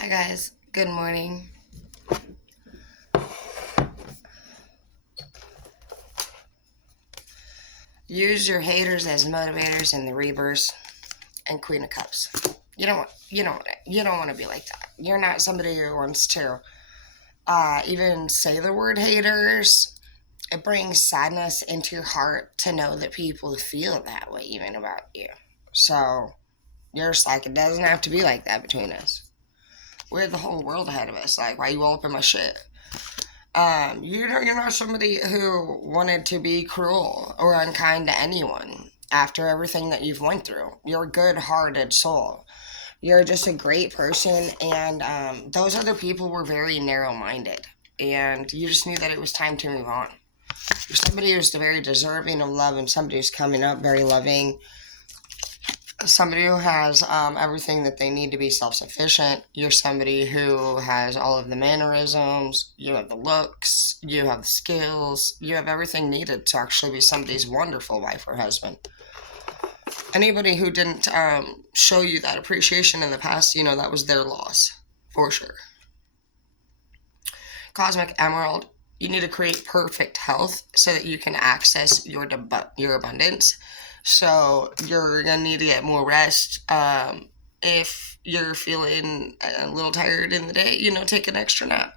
Hi guys, good morning. Use your haters as motivators in the reverse and Queen of Cups. You don't want to be like that. You're not somebody who wants to even say the word haters. It brings sadness into your heart to know that people feel that way even about you. So you're just like, it doesn't have to be like that between us. We have the whole world ahead of us. Like, why you all up in my shit? You're not somebody who wanted to be cruel or unkind to anyone after everything that you've went through. You're a good-hearted soul. You're just a great person, and those other people were very narrow-minded, and you just knew that it was time to move on. You're somebody who's very deserving of love, and somebody who's coming up very loving, somebody who has everything that they need to be self-sufficient. You're somebody who has all of the mannerisms, you have the looks, you have the skills, you have everything needed to actually be somebody's wonderful wife or husband. Anybody who didn't show you that appreciation in the past, that was their loss, for sure. Cosmic Emerald, you need to create perfect health so that you can access your abundance. So you're going to need to get more rest. If you're feeling a little tired in the day, take an extra nap.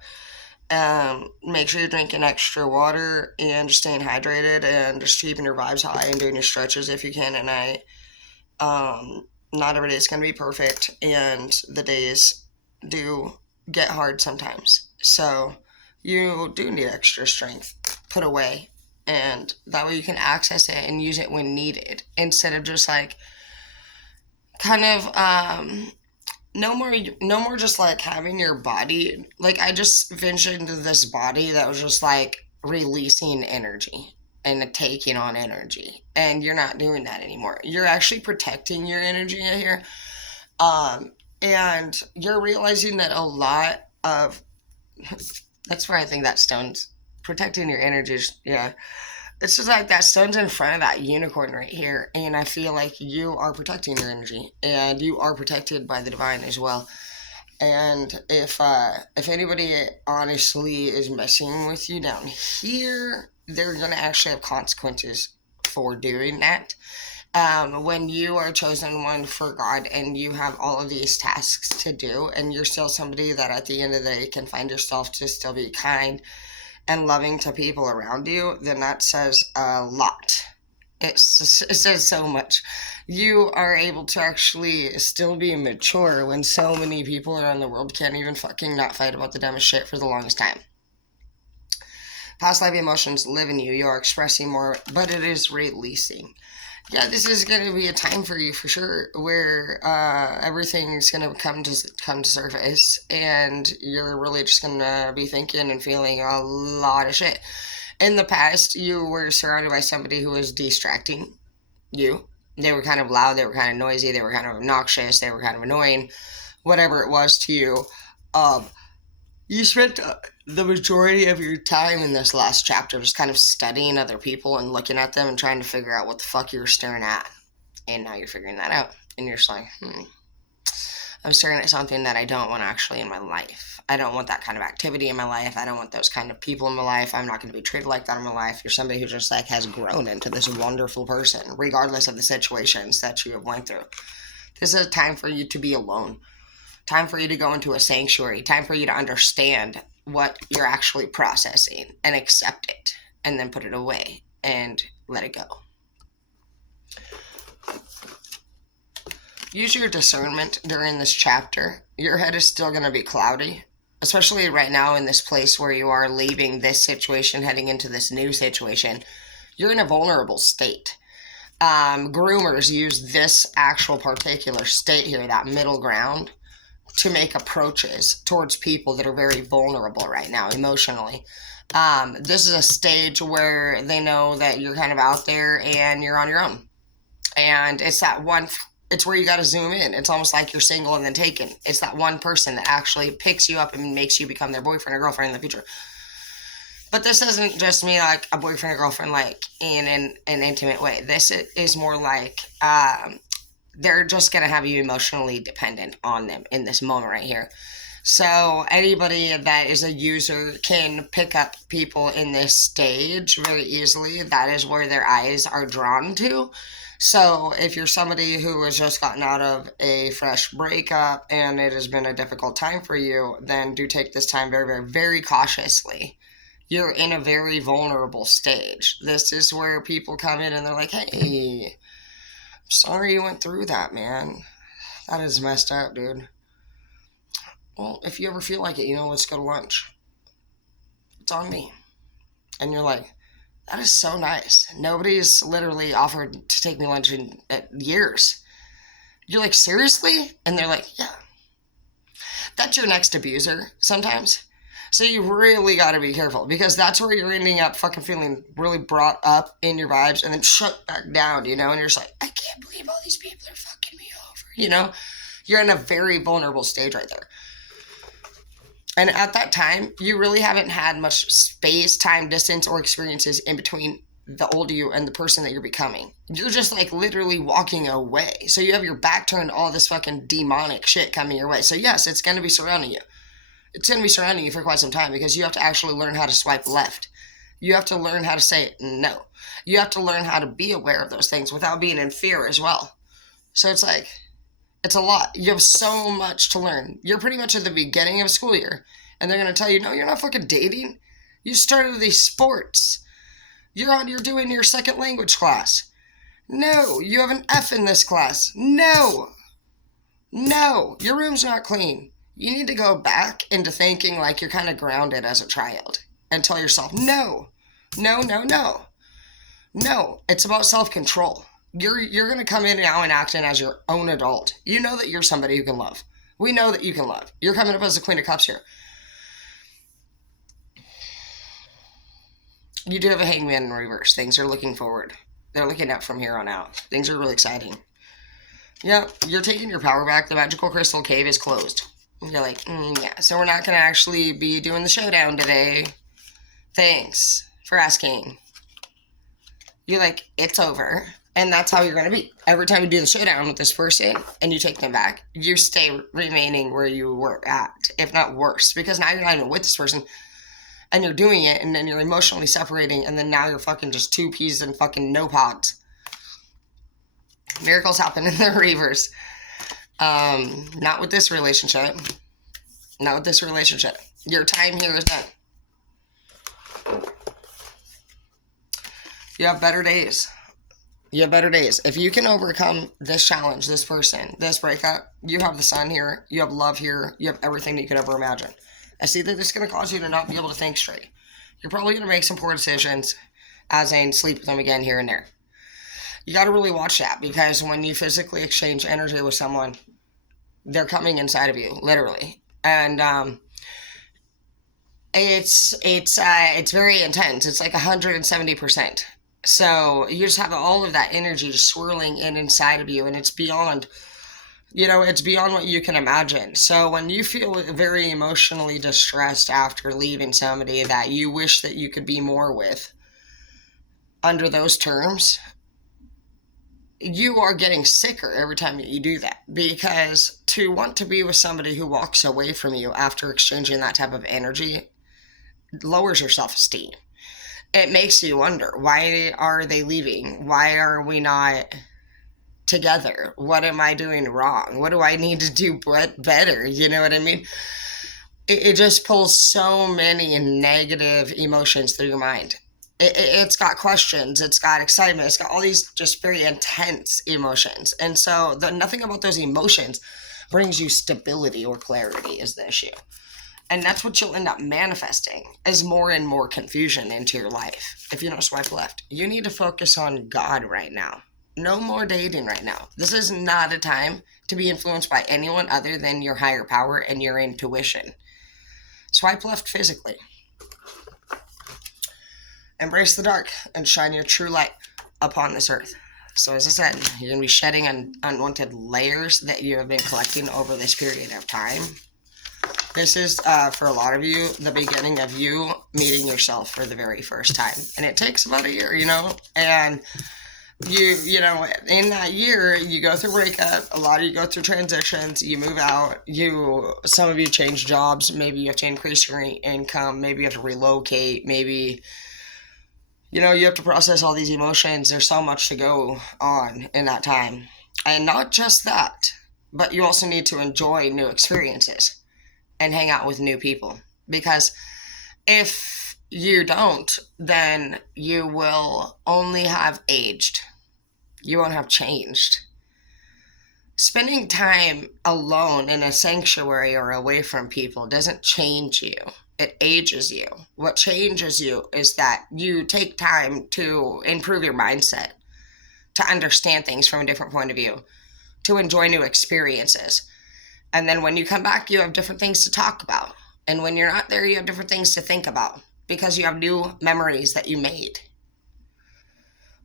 Make sure you're drinking extra water and just staying hydrated and just keeping your vibes high and doing your stretches if you can at night. Not every day is going to be perfect, and the days do get hard sometimes. So you do need extra strength put away, and that way you can access it and use it when needed instead of just like kind of no more just like having your body, like I just envisioned this body that was just like releasing energy and taking on energy, and you're not doing that anymore. You're actually protecting your energy here, and you're realizing that a lot of that's where I think that stone's protecting your energy. Yeah, it's just like that stone's in front of that unicorn right here, and I feel like you are protecting your energy, and you are protected by the divine as well. And if anybody honestly is messing with you down here, they're gonna actually have consequences for doing that. When you are chosen one for God and you have all of these tasks to do, and you're still somebody that at the end of the day can find yourself to still be kind and loving to people around you, then that says a lot. It says so much. You are able to actually still be mature when so many people around the world can't even fucking not fight about the dumbest shit for the longest time. Past life emotions live in you. You are expressing more, but it is releasing. Yeah, this is going to be a time for you for sure, where everything is going to come to surface, and you're really just going to be thinking and feeling a lot of shit. In the past, you were surrounded by somebody who was distracting you. They were kind of loud, they were kind of noisy, they were kind of obnoxious, they were kind of annoying, whatever it was to you. You spent the majority of your time in this last chapter just kind of studying other people and looking at them and trying to figure out what the fuck you were staring at. And now you're figuring that out. And you're just like, I'm staring at something that I don't want actually in my life. I don't want that kind of activity in my life. I don't want those kind of people in my life. I'm not going to be treated like that in my life. You're somebody who just like has grown into this wonderful person, regardless of the situations that you have went through. This is a time for you to be alone. Time for you to go into a sanctuary. Time for you to understand what you're actually processing and accept it, and then put it away and let it go. Use your discernment during this chapter. Your head is still going to be cloudy, especially right now in this place where you are leaving this situation, heading into this new situation. You're in a vulnerable state. Groomers use this actual particular state here, that middle ground, to make approaches towards people that are very vulnerable right now emotionally. This is a stage where they know that you're kind of out there and you're on your own. And it's where you got to zoom in. It's almost like you're single and then taken. It's that one person that actually picks you up and makes you become their boyfriend or girlfriend in the future. But this doesn't just mean like a boyfriend or girlfriend like in an intimate way. This is more like they're just going to have you emotionally dependent on them in this moment right here. So anybody that is a user can pick up people in this stage very easily. That is where their eyes are drawn to. So if you're somebody who has just gotten out of a fresh breakup and it has been a difficult time for you, then do take this time very, very, very cautiously. You're in a very vulnerable stage. This is where people come in and they're like, hey, I'm sorry you went through that, man. That is messed up, dude. Well, if you ever feel like it, let's go to lunch. It's on me. And you're like, that is so nice. Nobody's literally offered to take me lunch in years. You're like, seriously? And they're like, yeah. That's your next abuser sometimes. So you really got to be careful, because that's where you're ending up fucking feeling really brought up in your vibes and then shut back down, and you're just like, I can't believe all these people are fucking me over, You're in a very vulnerable stage right there. And at that time, you really haven't had much space, time, distance, or experiences in between the old you and the person that you're becoming. You're just like literally walking away. So you have your back turned, all this fucking demonic shit coming your way. So yes, it's going to be surrounding you. It's going to be surrounding you for quite some time, because you have to actually learn how to swipe left. You have to learn how to say no. You have to learn how to be aware of those things without being in fear as well. So it's like, it's a lot. You have so much to learn. You're pretty much at the beginning of a school year, and they're going to tell you, no, you're not fucking dating. You started these sports. You're doing your second language class. No, you have an F in this class. No, your room's not clean. You need to go back into thinking like you're kind of grounded as a child and tell yourself, no. It's about self-control. You're going to come in now and acting as your own adult. You know that you're somebody who can love. We know that you can love. You're coming up as the Queen of Cups here. You do have a Hangman in reverse. Things are looking forward. They're looking up from here on out. Things are really exciting. Yeah, you're taking your power back. The magical crystal cave is closed. You're like, yeah, so we're not going to actually be doing the showdown today. Thanks for asking. You're like, it's over. And that's how you're going to be. Every time you do the showdown with this person and you take them back, you stay remaining where you were at, if not worse. Because now you're not even with this person, and you're doing it, and then you're emotionally separating, and then now you're fucking just two peas and fucking no pods. Miracles happen in the reverse. Not with this relationship. Your time here is done. You have better days. If you can overcome this challenge, this person, this breakup, you have the sun here, you have love here, you have everything that you could ever imagine. I see that this is going to cause you to not be able to think straight. You're probably going to make some poor decisions, as in sleep with them again here and there. You got to really watch that, because when you physically exchange energy with someone, they're coming inside of you, literally. And it's very intense. It's like 170%. So you just have all of that energy just swirling inside of you, and it's beyond, it's beyond what you can imagine. So when you feel very emotionally distressed after leaving somebody that you wish that you could be more with, under those terms, you are getting sicker every time you do that, because to want to be with somebody who walks away from you after exchanging that type of energy lowers your self-esteem. It makes you wonder, why are they leaving? Why are we not together? What am I doing wrong? What do I need to do better? You know what I mean? It just pulls so many negative emotions through your mind. It's got questions, it's got excitement, it's got all these just very intense emotions. And so nothing about those emotions brings you stability or clarity is the issue. And that's what you'll end up manifesting, is more and more confusion into your life if you don't swipe left. You need to focus on God right now. No more dating right now. This is not a time to be influenced by anyone other than your higher power and your intuition. Swipe left physically. Embrace the dark and shine your true light upon this earth. So as I said, you're going to be shedding unwanted layers that you have been collecting over this period of time. This is, for a lot of you, the beginning of you meeting yourself for the very first time. And it takes about a year, and you know, in that year, you go through breakup. A lot of you go through transitions. You move out. Some of you change jobs. Maybe you have to increase your income. Maybe you have to relocate. Maybe, you know, you have to process all these emotions. There's so much to go on in that time. And not just that, but you also need to enjoy new experiences and hang out with new people. Because if you don't, then you will only have aged. You won't have changed. Spending time alone in a sanctuary or away from people doesn't change you. It ages you. What changes you is that you take time to improve your mindset, to understand things from a different point of view, to enjoy new experiences. And then when you come back, you have different things to talk about. And when you're not there, you have different things to think about because you have new memories that you made.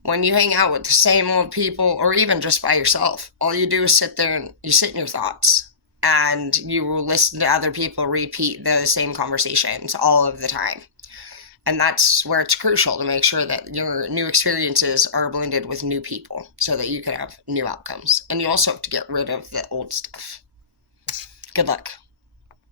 When you hang out with the same old people or even just by yourself, all you do is sit there and you sit in your thoughts and you will listen to other people repeat the same conversations all of the time. And that's where it's crucial to make sure that your new experiences are blended with new people so that you can have new outcomes. And you also have to get rid of the old stuff. Good luck.